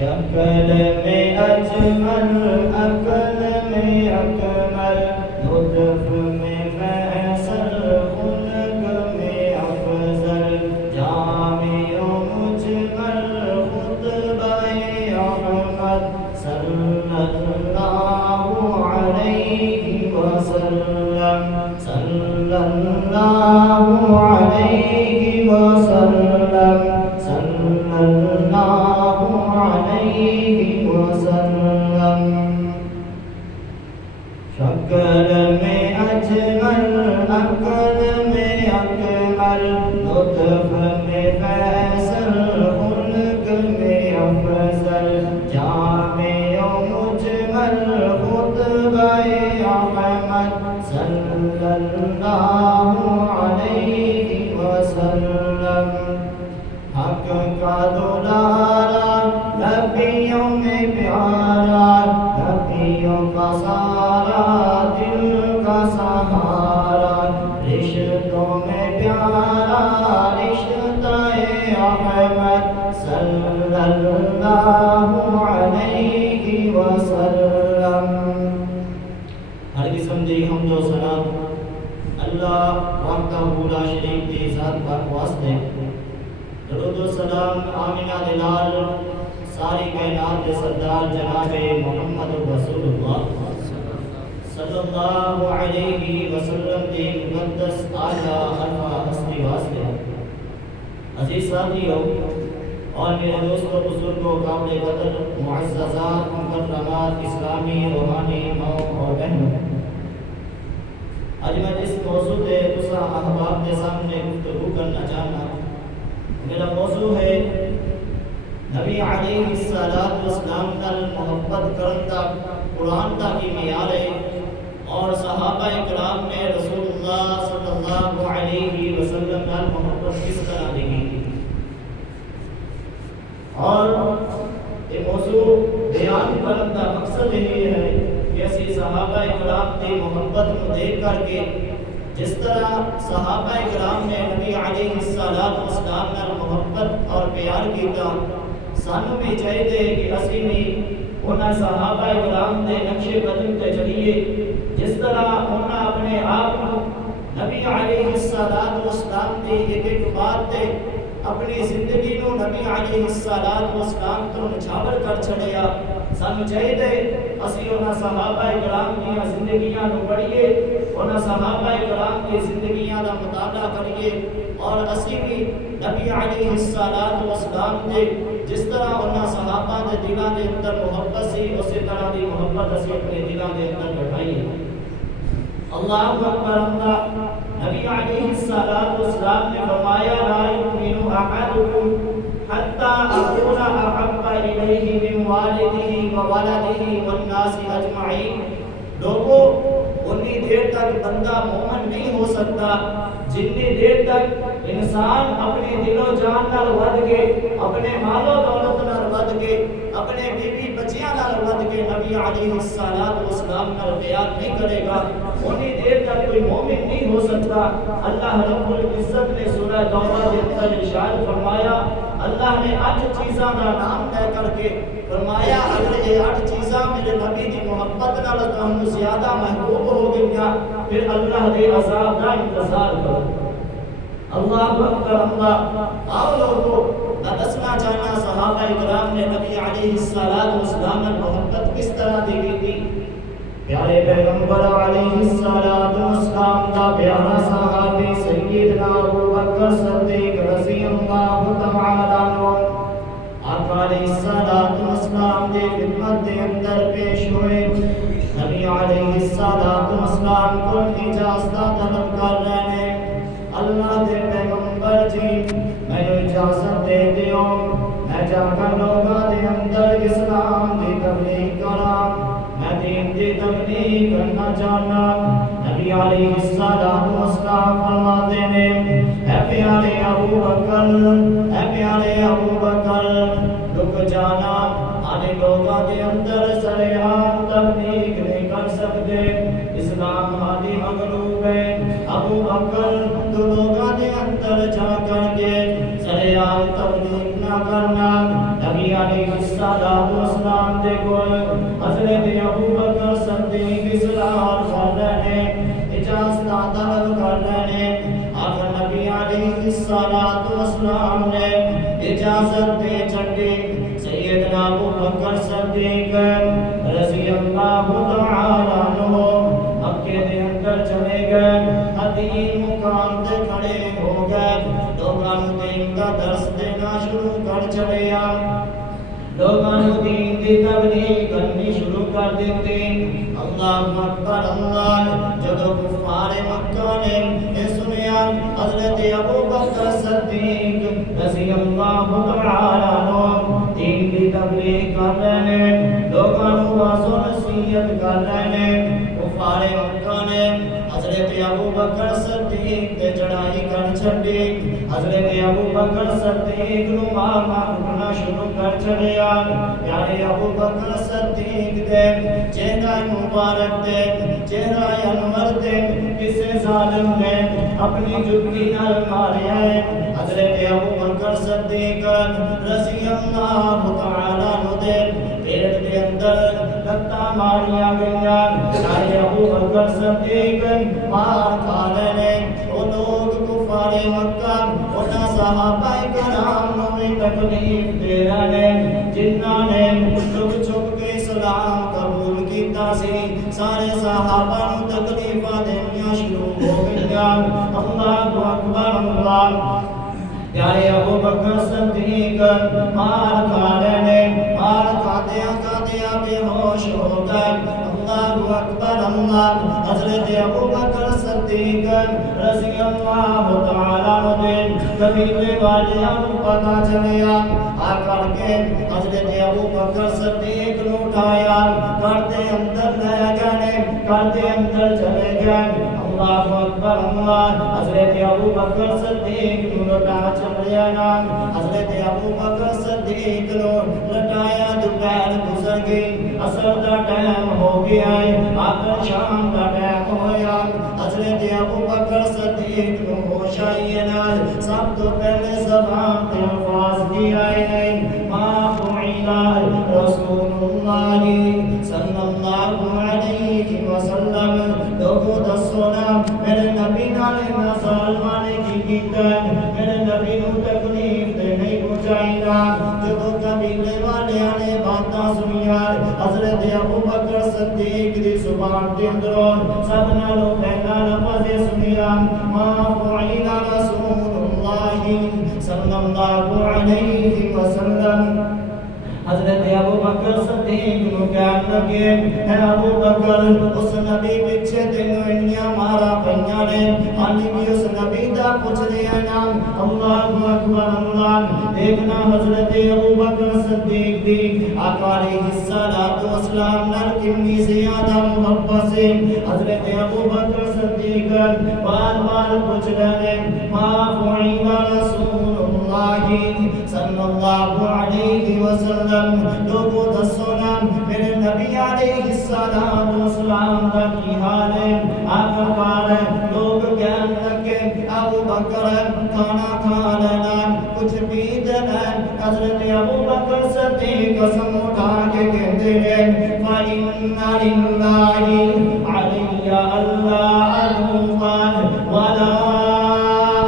شکل میں اجمل عقل میں اکمل لطف میں فیصل خلق میں افضل جامع و مجمل خطبہ احمد صلی اللہ علیہ وسلم صلی اللہ علیہ وسلم صلی اللہ علیہ وسلم شکل میں اجمل عقل میں اکمل لطف میں فیصل خلق میں افضل جامع و مجمل خطبہ احمد صلی اللہ علیہ وسلم حق کا دلارا نبیوں میں پیارا نبیوں کا سارا دل کا سہارا رشتوں میں پیارا رشتہ احمد صلی اللہ علیہ وسلم ہر قسم دی حمد و ثنا اللہ وحدہ لا شریک دی ذات پاک واسطے درود و سلام آمینہ دلال ساری کائنات کے سردار جناب محمد رسول اللہ صلی اللہ علیہ وسلم کی مقدس اعلیٰ حرفہ ہستی واسطے عزیز ساتھیوں اور میرے دوستوں بزرگوں قابل قدر معززات مکرمات اسلامی روحانی ماؤں اور بہنوں آج میں جس موضوع پہ دوسرا احباب کے سامنے گفتگو کرنا چاہتا ہوں میرا موضوع ہے نبی علیہ السلام نال محبت کرتا قرآن تا کی معیار ہے اور صحابہ کرام نے رسول اللہ صلی اللہ علیہ وسلم نال محبت کس طرح دیکھی اور یہ موضوع بیان کرنے کا مقصد یہ ہے کہ اسی صحابہ کرام کی محبت کو دیکھ کر کے جس طرح صحابہ کرام نے نبی علیہ السلام نے محبت اور پیار کیتا سانو بھی چاہیے کہ اسی بھی انہاں صحابہ کرام دے نقش قدم تے چلیے جس طرح انہاں اپنے آپ کو نبی علیہ السلام دی ایک ایک بات تے اپنی زندگی نو نبی علیہ السلام تو نچھاور کر چھڑیا سانو چاہیے اسی انہاں صحابہ کرام دی زندگیاں نو پڑھیے انہاں صحابہ کرام دی زندگیاں دا مطالعہ کریے اور اسی بھی نبی علیہ السلام دے جس طرح انہاں صحابہ دے دلاں دے اندر محبت سی اسی طرح دی محبت اسی اپنے دلاں دے اندر بٹھائیے اللہ اکبر اللہ نبی علیہ السلام نے فرمایا لا یؤمن احدکم حتی اکون احب الیہ من والدہ وولدہ والناس اجمعین لوگوں اتنی دیر تک بندہ مومن نہیں ہو سکتا جتنی دیر تک انسان اپنی دل و جان نال ود کے اپنے مال و دولت نال ود کے اپنے بیوی بچیاں نال ود کے نبی علیہ السلام نال پیار نہیں کرے گا اتنی دیر تک کوئی مومن نہیں ہو سکتا اللہ رب العزت نے سورہ توبہ کے اندر ارشاد فرمایا اللہ نے 8 چیزاں کا نام لے کر کے فرمایا اگر یہ 8 چیزاں میرے نبی کی محبت نال تانوں زیادہ محبوب ہو گئیاں پھر اللہ دے عذاب کا انتظار کرو اللہ اکبر اللہ آؤ لوگوں میں دسنا چاہنا صحابہ کرام نے نبی علیہ السلام نے محبت کس طرح دیکھی تھی پیارے پیغمبر علیہ السلام کا پیارا صحابی سیدنا ابو بکر صدیق رضی اللہ تعالی عنہ آقا علیہ السلام کی خدمت کے اندر پیش ہوئے نبی علیہ السلام کو اجازت طلب کر رہے ہیں اللہ دے پیغمبر جی میں اجازت دے دیو میں جا کر لوگاں دے اندر اسلام دی تبلیغ کراں میں دین دی تبلیغ کرنا چاہنا نبی علیہ السلام فرماتے ہیں اے پیارے ابو بکر رک جانا آنے لوگاں دے اندر سریعان تبلیغ نہیں کر سکتے اسلام ہادی مغلوب ہے ابو بکر تو لوگاں دے اندر جا کر کے سریعان تبلیغ نہ کرنا نبی نبی علیہ الصلوۃ والسلام دے کول حضرت ابوبکر صدیق اصرار کر رہے نے، اجازت طلب کر رہے نے، آخر نبی علیہ الصلوۃ والسلام نے اجازت دے چھڈی۔ سیدنا ابوبکر صدیق رضی اللہ تعالی عنہ مکے دے اندر چلے گئے، حدین مقام تے کھڑے ہو گئے، لوگاں نوں دین دا درس دینا شروع کر چھڑیا، لوگاں نوں دین دی تبلیغ کرنی شروع کر دیتی۔ اللہ اکبر اللہ، جدو کفار مکہ نے یہ سنیا حضرت ابوبکر صدیق رضی اللہ تعالی عنہ دین دی تبلیغ کر رہے ہیں، لوگاں نوں واعظ و نصیحت کر رہے ہیں، کفار مکہ نے حضرت ابوبکر صدیق تے چڑھائی کر چھڈی، حضرت ابوبکر صدیق نوں مار مار کٹنا شروع کر چھڈیا۔ پیارے ابوبکر صدیق دے چہرہ مبارک تے چہرہ انور تے کسے ظالم نے اپنی جُتی نال ماریا ہے۔ حضرت ابوبکر صدیق رضی اللہ تعالی عنہ دے پیٹ دے اندر لتاں ماریاں گئیاں، پیارے ابوبکر صدیق مار کھا رہے نے۔ وہ لوگ کفار مکہ انہاں صحابہ کرام نوں بھی تکلیف دے رہے نے، جنہاں نے چھپ چھپ کے اسلام قبول کیتا سی، سارے صحابہ نوں تکلیفاں دینیاں شروع ہو گئیاں۔ اللہ اکبر اللہ، پیارے ابوبکر صدیق مار کھا رہے نے، مار کھادیاں کھادیاں بے ہوش ہو گئے۔ اللہ اکبر اللہ، حضرت ابوبکر صدیق رضی اللہ تعالی عنہ دے قبیلے والیاں نوں پتہ چلیا، آ کر کے حضرت ابوبکر صدیق نوں اٹھایا، گھر دے اندر لے گئے، گھر دے اندر چلے گئے۔ اللہ اکبر اللہ، حضرت ابوبکر صدیق نوں لٹا چلیا نا، حضرت ابوبکر صدیق نوں لٹایا، دوپہر گزر گئی، عصر دا ٹائم ہو گیا ہے، آخر شام دا ٹائم ہویا۔ حضرت ابوبکر صدیق نوں ہوش آئی ہے نا، سب تو پہلے زبان تے الفاظ کی آئے ہیں، ما فعل رسول اللہ صلی اللہ علیہ وسلم، لوگوں دسو نا میرے نبی نال ظالمانے کی کیتا ہے، میرے نبی نوں تکلیف تے نہیں پہنچائی نا۔ جدو قبیلے والیاں نے باتاں سنیاں، حضرت ابوبکر صدیق دی زبان دے اندروں سب نالوں پہلا لفظ سنیا، ما فعل رسول اللہ صلی اللہ علیہ وسلم۔ حضرت ابوبکر صدیق نوں کہن لگے، اے ابوبکر اس نبی پیچھے تینوں انیاں مارا پئیاں نے، حالی بھی اس نبی دا پوچھ رہے نا۔ اللہ اکبر اللہ، دیکھنا حضرت ابوبکر صدیق دی آقا علیہ الصلوۃ والسلام نال کتنی زیادہ محبت سے حضرت ابوبکر صدیق بار بار پوچھ رہے ہیں، ما فعل رسول اللہ صلی اللہ علیہ وسلم، لوگوں دسو نا میرے نبی علیہ الصلوۃ والسلام دا کی حال ہے؟ آخر کار لوگ کہنے لگے، ابوبکر کھانا کھا لینا، کچھ پی دینا۔ حضرت ابوبکر صدیق قسم اٹھا کے کہتے ہیں، فَإِنَّ لِلَّهِ عَلَيَّ أَلَّا أَذُوقَ وَلَا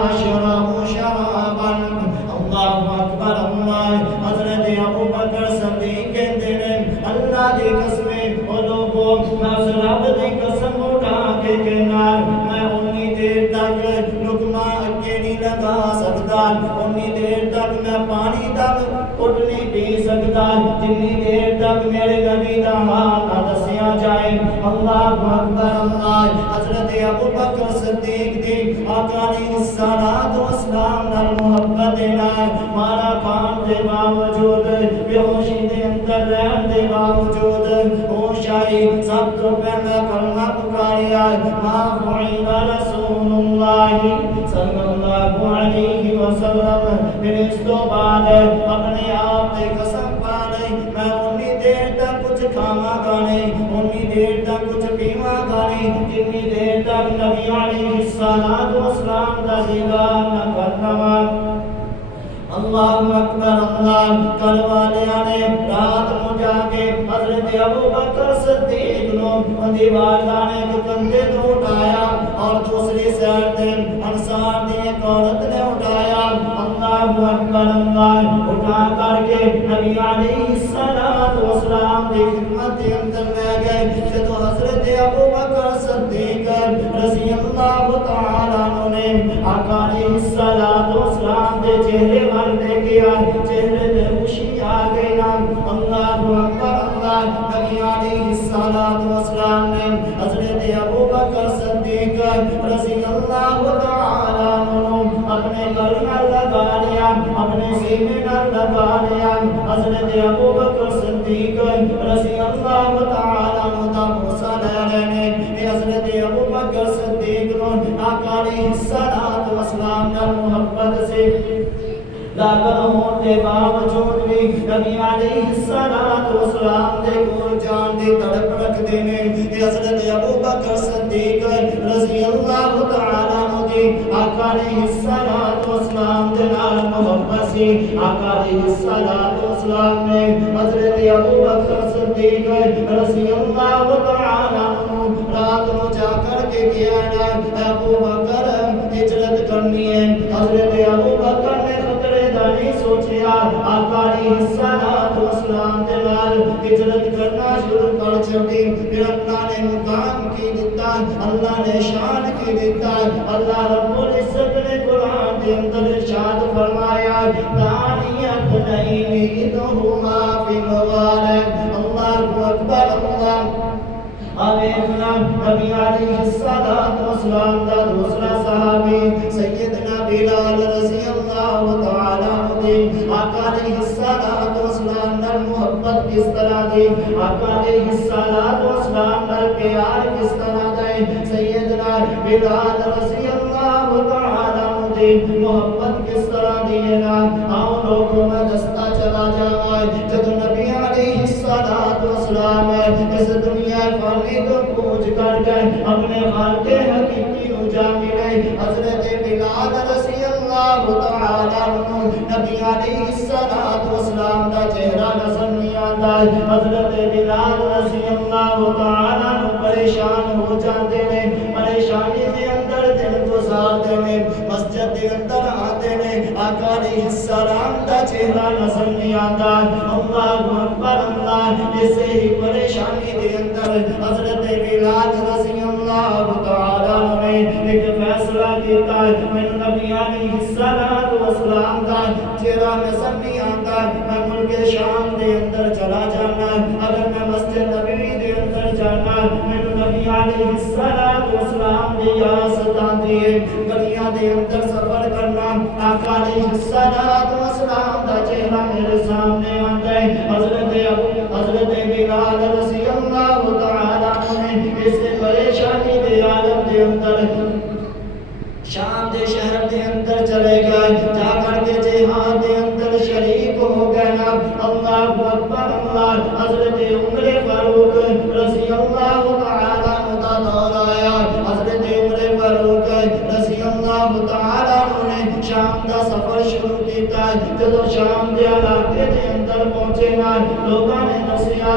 أَشْرَبُ شَرَابًا۔ اللہ اکبر اللہ، حضرت ابوبکر صدیق کہتے ہیں، اللہ دی قسم او لوگوں، میں اس رب دی قسم اٹھا کے کہنا، میں اتنی دیر تک لقمہ اگے نہیں لگا سکتا، اتنی دیر تک میں پانی تک اٹھ نہیں پی سکتا، جتنی دیر تک میرے نبی دا حال نہ دسیا جائے۔ اللہ اکبر اللہ، حضرت ابوبکر صدیق دی آقا علیہ الصلوۃ والسلام نال محبت نال مارا کھان دے باوجود، بے ہوشی دے اندر رہن دے باوجود ہوش آئی، سب تو پہلا کلمہ پکاریا، ما فعل رسول اللہ صلی اللہ علیہ وسلم۔ پھر اس تو بعد اپنے آپ تے قسم پا لی، میں اتنی دیر تک کچھ کھاواں گا نہیں، اتنی دیر تک کچھ پیواں گا نہیں، جتنی دیر تک نبی علیہ الصلوۃ والسلام دا دیدار نہ کر لواں۔ اللہ اکبر اللہ کل والیاں نے رات نو جا کے حضرت ابو بکر صدیق نو دیوار دانے کے کندھے تو اٹھایا اور دوسری سائڈ تے انصار دی ایک عورت نے اٹھایا اللہ اکبر اللہ اٹھا کر کے نبی علیہ الصلوۃ والسلام کی خدمت کے اندر لے گئے جب حضرت ابو بکر صدیق رضی اللہ تعالی عنہ نے آقا علیہ الصلوۃ والسلام کے چہرے پر دیکھا چہرے تے خوشی آ گئی نا اللہ اکبر اللہ نبی علیہ الصلوۃ والسلام نے حضرت ابو بکر صدیق رضی اللہ تعالی عنہ اپنے گلے نال لگا لیا اپنے سینے نال لگا لیا حضرت ابو بکر صدیق رضی اللہ تعالی عنہ دا بوسہ لے رہے ہیں حضرت ابو بکر صدیق نو آقا علیہ الصلوۃ والسلام نال محبت سے لاغر ہونے باوجود بھی نبی علیہ الصلوۃ والسلام دے کول جان دی تڑپ رکھ دینے حضرت ابو بکر صدیق رضی اللہ تعالی عنہ دی آقا علیہ الصلوۃ والسلام دے نال محبت سی آقا علیہ الصلوۃ والسلام نے حضرت ابو بکر صدیق رضی اللہ تعالی عنہ رات کو جا کر کے کیا نا ابو بکر ہجرت کرنی ہے حضرت ابو بکر نے نہیں سوچیا آقا علیہ الصلوۃ والسلام دے نال ہجرت کرنا شروع کر چھڈی پھر اللہ نے مقام کی دیتا اللہ نے شان کی دیتا اللہ رب العزت نے قرآن کے اندر ارشاد فرمایا دانیت نہیں عیدہما فی مبارک اللہ اکبر اللہ نبی علیہ الصلوۃ والسلام دا دوسرا صحابی سیدنا بلال رضی اللہ تعالی عنہ آقا علیہ الصلوۃ والسلام نال محبت کس طرح دی آقا علیہ الصلوۃ والسلام نال پیار کس طرح دے سیدنا بلال رضی اللہ تعالی عنہ محبت کس طرح دی نا آؤ لوگوں میں دستا چلا جاواں جب نبی علیہ الصلوۃ والسلام اس دنیا فانی تو پوچھ کر گئے اپنے خالق حقیقی کو جا ملے حضرت بلال رضی اللہ تعالی عنہ نبی علیہ الصلوۃ والسلام دا چہرہ نظر نہیں آتا حضرت بلال رضی اللہ تعالی عنہ پریشان ہو جاتے ہیں پریشانی کے اندر دل گزارتے ہیں مسجد کے اندر آتے ہیں آقا علیہ السلام دا چہرہ نظر نہیں آتا اللہ اکبر اللہ اسے ہی پریشانی کے اندر حضرت بلال رضی اللہ تعالی عنہ نے ایک فیصلہ کیتا میں نبی علیہ الصلوۃ والسلام کا چہرہ نظر نہیں آتا میں ملک شام کے اندر چلا جانا اگر میں مسجد نبوی کے اندر جانا میں نبی علیہ الصلوۃ والسلام کی یاد ستاندی ہے گلیاں کے اندر سفر کرنا آقا علیہ الصلوۃ والسلام کا چہرہ میرے سامنے آتا ہے حضرت بلال رضی اللہ تعالی عنہ اس پریشانی کے عالم کے اندر شام دے شہر دے اندر چلے گئے جا کر کے جہاد دے اندر شریک ہو گئے نا اللہ اکبر اللہ حضرت عمر فاروق رضی اللہ تعالی عنہ دا دور آیا حضرت عمر فاروق رضی اللہ تعالی عنہ نے شام دا سفر شروع کیتا جب شام دے علاقے دے اندر پہنچے نا لوگوں نے دسیا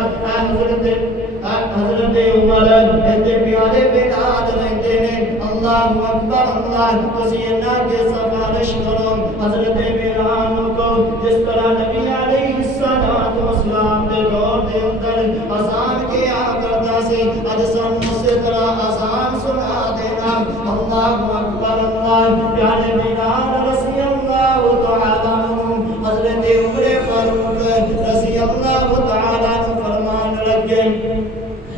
حضرت عمر اتنے پیارے بلال رہتے ہیں اللہ اکبر اللہ تسی انہاں کے سفارش کرو حضرت بلال کو جس طرح نبی علیہ الصلوۃ والسلام کے دور کے اندر اذان کیا کرتا سی اج سن اسی طرح اذان سنا دینا اللہ اکبر اللہ پیارے بلال رضی اللہ تعالی عنہ حضرت عمر فاروق رضی اللہ تعالی عنہ فرمان لگے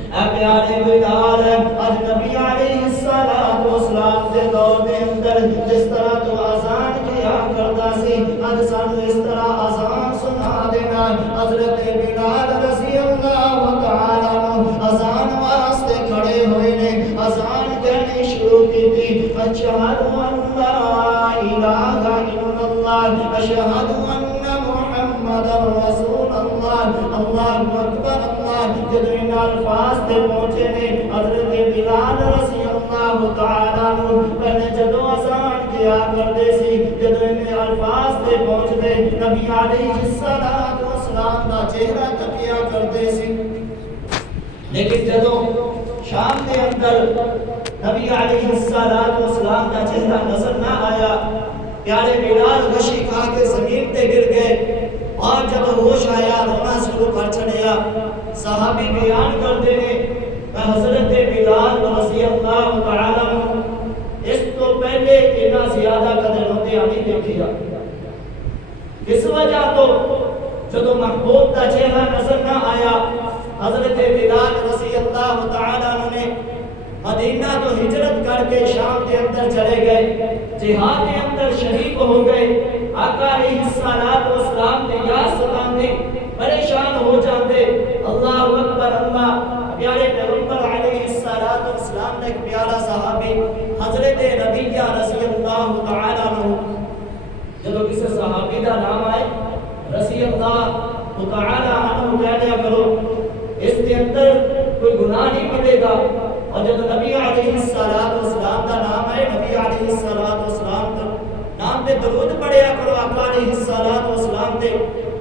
اے پیارے بلال اج نبی علیہ الصلوۃ والسلام کے دور کے اندر جس طرح تو اذان کیا کرتا سی اج سانو اس طرح اذان سنا دینا حضرت بلال رضی اللہ تعالی عنہ اذان واسطے کھڑے ہوئے نے اذان کہنی شروع کی تھی اشہد ان لا الہ الا اللہ اشہد ان محمد رسول اللہ اللہ اکبر اللہ جب ان الفاظ تے پہنچے نے حضرت بلال رضی اللہ تعالی عنہ پہلے جدو اذان کیا کرتے سی جدو انہیں الفاظ دے پہنچتے نبی علیہ السلام دا چہرہ تکیا کرتے سی لیکن جدو شام کے اندر نبی علیہ السلام دا چہرہ نظر نہ آیا پیارے بلال غشی کھا کے زمین تے گر گئے اور جب ہوش آیا رونا شروع کر چھڑیا صحابی بیان کرتے ہیں میں حضرت بلال رضی اللہ تعالی عنہ اس تو پہلے اتنا زیادہ قدر ہوتے نہیں دیکھیا اس وجہ تو جدو محبوب کا چہرہ نظر نہ آیا حضرت بلال رضی اللہ تعالی عنہ نے مدینہ تو ہجرت کر کے شام کے اندر چلے گئے جہاد کے اندر شہید ہو گئے آقا علیہ السلام نے یا ستانے پریشان ہو جاتے اللہ اکبر اللہ پیارے پیغمبر علیہ السلام نے ایک پیارا صحابی حضرت ربیعہ رضی اللہ تعالی عنہ جب کسی صحابی کا نام آئے رضی اللہ تعالی عنہ کہہ دیا کرو اس کے اندر کوئی گناہ نہیں ملے گا اور جب نبی علیہ السلام کا نام آئے نبی علیہ السلام کا نام پہ درود پڑھیا کرو آقا علیہ السلام تے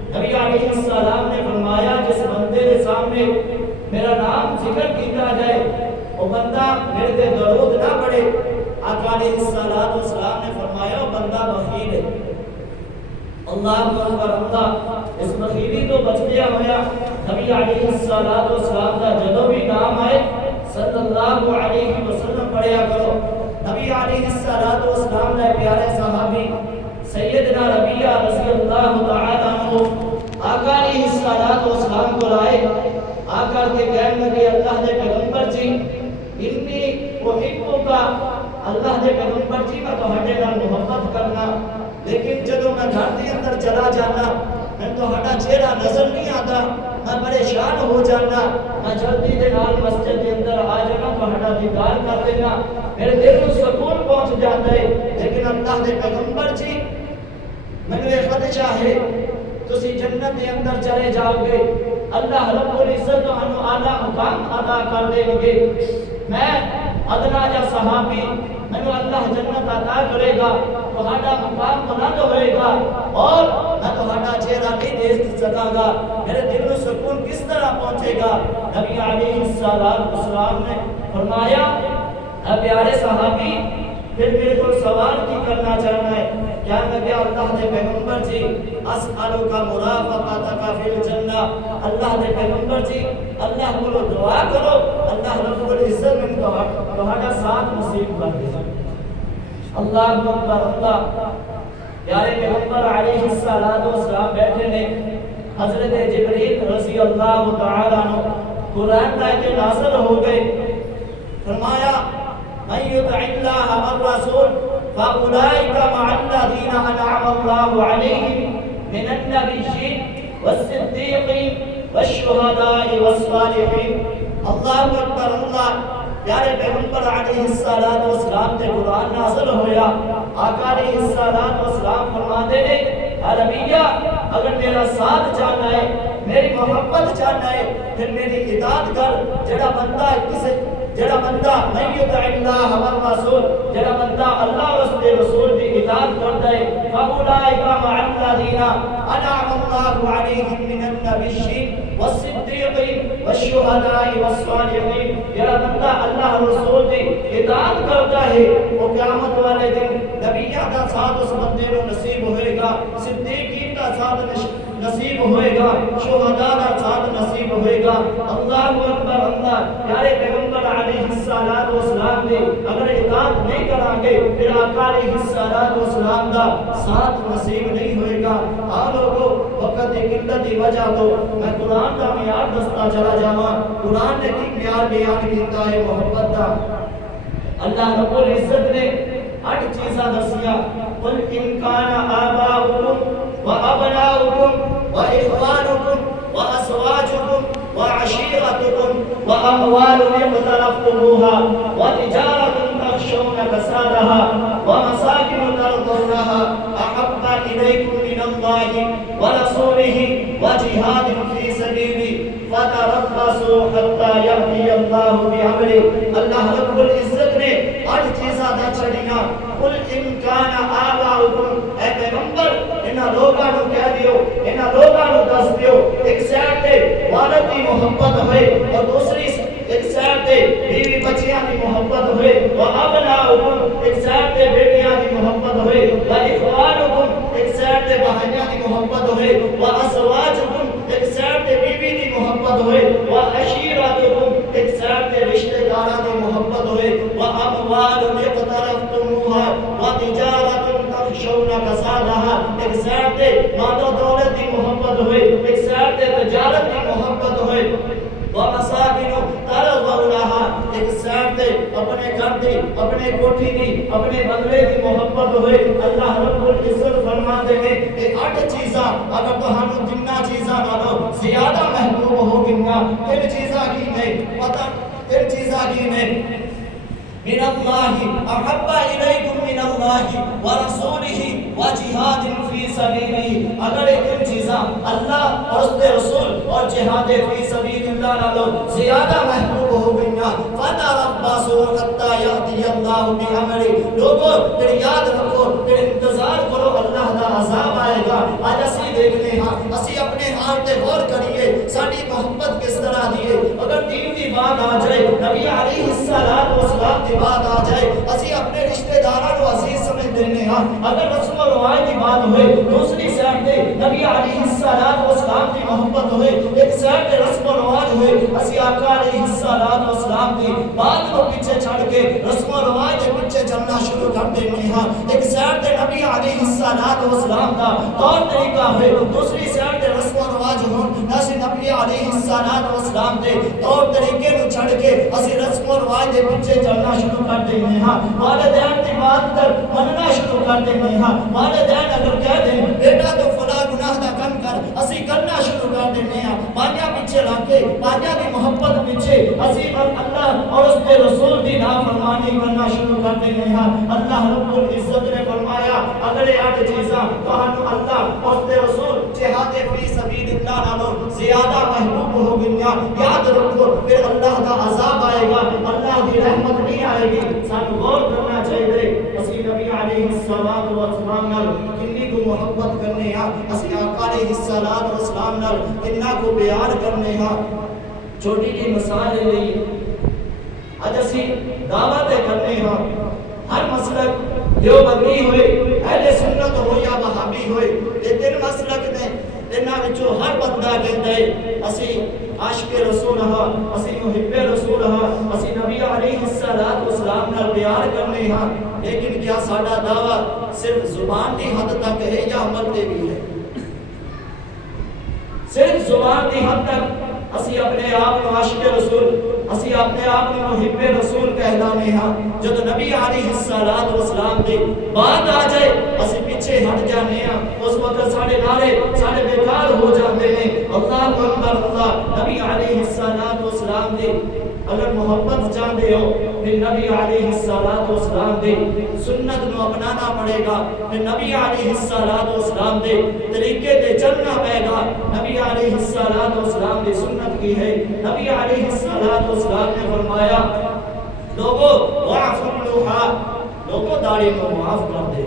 نبی علیہ السلام نے فرمایا جس بندے کے سامنے میرا نام ذکر کیا جائے وہ بندہ میرے تے درود نہ پڑھے آقا علیہ السلام نے فرمایا وہ بندہ بخیل ہے اللہ اکبر اللہ اس بخیلی تو بچ گیا ہویا نبی علیہ السلام کا جدو بھی نام آئے صلی اللہ علیہ وسلم پڑھیا کرو نبی علیہ السلام نے پیارے صحابی سیدنا ربیعہ رضی اللہ تعالی عنہ آقا علیہ السلام کو لائے آقا کے کہنے لگے اللہ دے پیغمبر جی انی احبک اللہ دے پیغمبر جی میں تہاڈے نال محبت کرنا لیکن جدو میں گھر کے اندر چلا جانا میں تہاڈا چہرہ نظر نہیں آتا میں پریشان ہو جانا میں جلدی دے نال مسجد کے اندر آ جانا تہاڈا دیدار کر لینا میرے دل کو سکون پہنچ جاتا ہے لیکن اللہ دے پیغمبر جی مینوں یہ خدشہ ہے تسی جنت کے اندر چلے جاؤ گے اللہ رب العزت تہانوں اعلیٰ مقام عطا کر دیں گے میں ادنا جا صحابی مینوں اللہ جنت عطا کرے گا تہاڈا مقام بلند ہوئے گا اور میں تہاڈا چہرہ نہیں دیکھ سکاں گا میرے دل کو سکون کس طرح پہنچے گا نبی علیہ السلام نے فرمایا اے پیارے صحابی پھر میرے کو سوال کی کرنا چاہنا ہے کیا نبی اللہ دے پیغمبر جی اسالک مرافقتک فی الجنہ اللہ دے پیغمبر جی اللہ کو دعا کرو اللہ رب العزت میں تہاڈا ساتھ نصیب کر دے اللہ اکبر اللہ پیارے پیغمبر علیہ السلام بیٹھے نے حضرت جبریل رضی اللہ تعالی عنہ قرآن آیت نازل ہو گئے فرمایا من يطع الله والرسول فاولئك مع الذين انعم الله عليهم من النبيين والصديقين والشهداء والصالحين اللہ اکبر اللہ پیارے پیغمبر علیہ السلام تے قرآن نازل ہویا آقا علیہ السلام فرماتے ہیں اے ربیعہ اگر میرا ساتھ جاننا ہے میری محبت جاننا ہے پھر میری اطاعت کر جڑا بندہ من یطع اللہ والرسول جڑا بندہ اللہ اور اس کے رسول کی اطاعت کرتا ہے فاولئک مع الذین انعم اللہ علیہم من النبیین والصدیقین والشہداء والصالحین جڑا بندہ اللہ اور رسول کی اطاعت کرتا ہے وہ قیامت والے دن نبیوں کا ساتھ اس بندے کو نصیب ہوئے گا صدیقین کا ساتھ نصیب ہوئے گا شہداء کا ساتھ نصیب ہوئے گا اللہ اکبر اللہ پیارے پیغمبر علیہ السلام نے اگر اطاعت نہیں کریں گے پھر آقا علیہ السلام کا ساتھ نصیب نہیں ہوئے گا آپ لوگوں وقت قلت کی وجہ تو میں قرآن کا معیار دستا چلا جاواں قرآن نے کی معیار بیان کیتا ہے محبت کا اللہ رب العزت نے 8 چیزاں دسیا قل ان کان آباؤکم وابناؤکم واخوانکم وازواجکم وعشيرتكم وأموال اقترفتموها وتجارة تخشون كسادها ومساكن ترضونها أحب إليكم من الله ورسوله وجهاد في سبيله فتربصوا حتى يأتي الله بأمره اللہ رب العزت نے 8 چیزاں دا چھڑیاں قل ان کان آباؤکم، اے پیغمبر انہاں لوگاں نوں کہہ دیو، انہاں لوگاں نوں دس دیو، ایک سائڈ تے والد دی محبت ہوئے اور دوسری ایک سائڈ تے بیوی بچیاں دی محبت ہوئے، وابناؤکم ایک سائڈ تے بیٹیاں دی محبت ہوئے، واخوانکم ایک سائڈ تے بھائیاں دی محبت ہوئے، وازواجکم ایک سائڈ تے بیوی دی محبت ہوئے، وعشیرتکم ایک سائڈ تے رشتہ داراں دی محبت ہوئے، واموال اقترفتموها وتجارۃ تخشون کسادها ایک سائڈ تے مال و دولت دی محبت ہوئے، ایک سائڈ تے تجارت دی محبت ہوئے، ومساکن ترضونها ایک سائڈ تے اپنے گھر دی، اپنے کوٹھی دی، اپنے بنگلے دی محبت ہوئے۔ اللہ رب العزت فرماتے ہیں کہ 8 چیزاں اگر تہانوں جنہ چیزاں نالوں زیادہ محبوب ہو گئیاں، تین چیزاں کی نہیں پتہ، تین چیزاں کی نہیں من اللہ احب الیکم من اللہ ورسولہ وجہاد فی سبیلہ، اگر ایک چیزاں اللہ اور اس کے رسول اور جہاد فی سبیل اللہ نالوں زیادہ محبوب ہو گئیاں، فتربصوا حتی یأتی اللہ بامرہ، لوگوں پھر یاد رکھو، پھر انتظار کرو، اللہ دا عذاب آئے گا۔ آج اسی دیکھنے ہاں، اسی اپنے حال تے غور کریے، ساری محبت کس طرح دیئے، اگر دین دی بات آ جائے، نبی علیہ السلام کی بات آ جائے، اسی اپنے رشتہ داراں کو عزیز سمجھ دینے ہاں، اگر رسم و رواج کی بات ہوئے، دوسری سائڈ تے نبی علیہ السلام کی محبت ہوئے، ایک سائڈ تے رسم و رواج ہوئے، اسی آقا علیہ السلام کی بات کو پیچھے چھڑ کے رسم و رواج کے پیچھے چلنا شروع کر دینے ہاں، ایک سائڈ تے نبی علیہ السلام کا طور طریقہ ہوئے، دوسری سائڈ تے رسم و رواج ہوں، اسی نبی علیہ السلام کے طور طریقے کو چھڑ کے اسی رسم و رواج کے پیچھے چلنا شروع کر دینے ہاں، والدین کی بات کر مننا شروع کر دینے ہاں، والدین اگر کہہ دیں بیٹا تو فلاں گناہ دا کم کر، اسی کرنا شروع کر دینے ہاں، بانیاں پیچھے رکھ کے بانیاں کی محبت پیچھے اسی اللہ اور اس کے رسول کی نافرمانی کرنا شروع کر دینے ہاں۔ اللہ رب العزت نے فرمایا اگلے 8 چیزاں تہانوں اللہ اور اس کے رسول جہاد فی سبیل اللہ نالوں زیادہ محبوب ہو گئیاں، یاد رکھو پھر اللہ کا عذاب آئے گا، اللہ کی رحمت نہیں آئے گی۔ سانو غور کرنا چاہیے، اسی نبی علیہ السلام نال کنی کو محبت کرنے ہاں، اسی آقا علیہ السلام نال کننا کو پیار کرنے ہاں۔ چھوٹی جی مثال لے لئی، اج اسی دعوت کرنے ہاں، ہر مسلک دیوبندی ہوئے، اہل سنت ہو یا وہابی ہوئے، یہ 3 مسلک نے، انہاں وچوں ہر بندہ کہندا ہے اسی عاشق رسول ہاں، اسی محب رسول ہاں، اسی نبی علیہ السلام نال پیار کرنے ہاں، لیکن کیا ساڈا دعویٰ صرف زبان کی حد تک ہے یا عمل تے بھی ہے؟ صرف زبان کی حد تک اسی اپنے آپ کو عاشق رسول، اسی اپنے آپ کو محب رسول کہلانے ہاں، جب نبی علیہ السلام کی بات آ جائے اسی پیچھے ہٹ جانے ہاں، اس وقت ساڑے نعرے ساڑے بیکار ہو جاتے ہیں۔ اللہ اکبر اللہ، نبی علیہ السلام کی اگر محبت چاہتے ہو پھر نبی علیہ السلام کی سنت نو اپنانا پڑے گا، پھر نبی علیہ السلام کے طریقے تے چلنا پڑے گا۔ نبی علیہ السلام کی سنت کی ہے، نبی علیہ السلام نے فرمایا لوگوں وعفو اللحا، لوگوں داڑھی کو معاف کر دے۔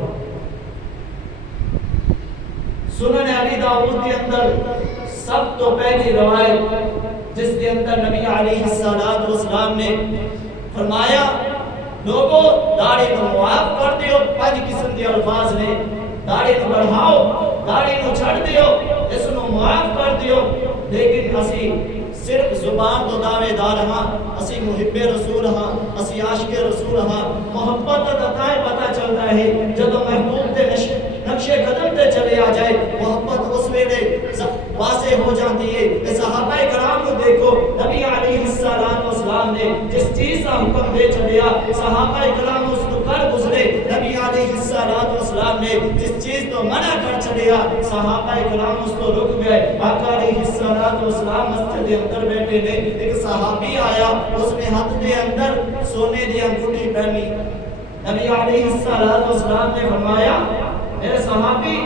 سنن ابی داؤد کے اندر سب تو پہلی روایت جس کے اندر نبی علیہ السلام نے فرمایا لوگوں داڑھی کو معاف کر دیو، 5 قسم کے الفاظ نے، داڑھی کو بڑھاؤ، داڑھی کو چھڑ دیو، اس کو معاف کر دیو، لیکن اسی صرف زبان تو دعوے دار ہاں، اسی محب رسول ہاں، اسی عاشق رسول ہاں، محبت کا پتہ چلتا ہے جب محبوب کے نقشے قدم تے چلے آ جائے، محبت اس ویلے واضح ہو جاتی ہے۔ صحابہ کرام کو دیکھو، نبی علیہ السلام نے جس چیز کا حکم دے چلیا صحابہ کرام اس کو کر گزرے، نبی علیہ السلام نے جس چیز تو منع کر چلیا صحابہ کرام اس کو رک گئے۔ آقا علیہ السلام مسجد کے اندر بیٹھے نے، ایک صحابی آیا، اس نے ہاتھ کے اندر سونے کی انگوٹھی پہنی، نبی علیہ السلام نے فرمایا میرے صحابی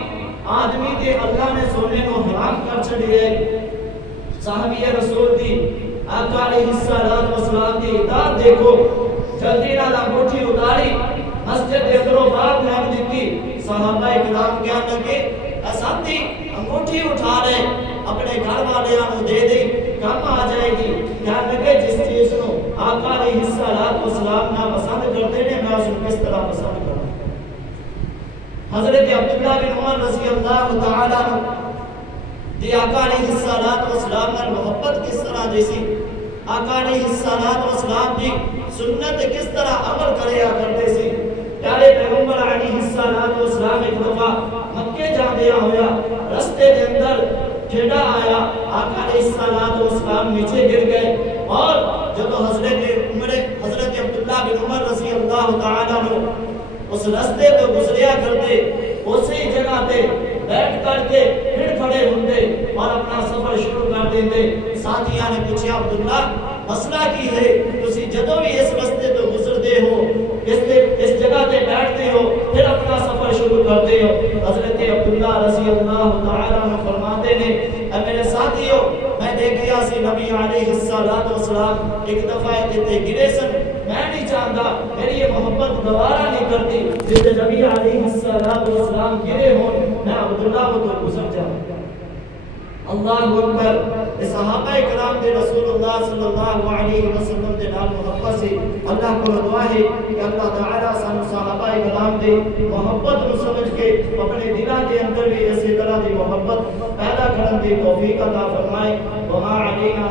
آدمی کے اللہ نے سونے کو حرام کر چھڑیے، صحابی رسول دی آقا علیہ السلام کی اطاعت دیکھو، جلدی نہ انگوٹھی اتاری، مسجد کے اندروں بات میں دیتی صحابہ کرام کیا لگے ساتھی انگوٹھی اٹھا رہے اپنے گھر والے آنو دے دی کم آ جائے گی کیا لگے جس چیز کو آقا علیہ السلام نہ پسند کرتے نے میں اس کو کس طرح پسند کروں حضرت عبداللہ بن عمر رضی اللہ تعالیٰ دی آقا علیہ السلام نے محبت کس طرح جیسی آقا علیہ السلام دی سنت کس طرح عمل کریا کرتے سی پیارے پیغمبر علیہ السلام ایک دفعہ مکے جا دیا ہویا رستے کے اندر جھڑا آیا آقا علیہ السلام نیچے گر گئے اور جب حضرت عبداللہ بن عمر رضی اللہ تعالیٰ اس رستے پہ گزریا کرتے اسی جگہ پہ بیٹھ کر کے پھر کھڑے ہوتے اور اپنا سفر شروع کر دیتے ساتھیاں نے پوچھا عبداللہ مسئلہ کی ہے تسی جدوں بھی اس رستے پہ گزرتے ہو اس جگہ پہ بیٹھتے ہو پھر اپنا سفر شروع کرتے ہو حضرت عبداللہ رضی اللہ تعالیٰ عنہ فرماتے ہیں اے میرے ساتھیوں میں دیکھیا سی نبی علیہ السلام ایک دفعہ اتنے گرے سن میں نہیں چاہتا میری یہ محبت دوبارہ نہیں کرتی جس نبی علیہ السلام گرے ہوں میں عبداللہ کو تو گزر جاؤں اللہ اکبر صحابہ کرام دے رسول اللہ صلی اللہ علیہ وسلم دے نال محبت سے اللہ کو دعا ہے کہ اللہ تعالیٰ سن صحابہ کرام دے محبت کو سمجھ کے اپنے دلوں کے اندر بھی اسی طرح دی محبت پیدا کرنے دی توفیق عطا فرمائے وما علینا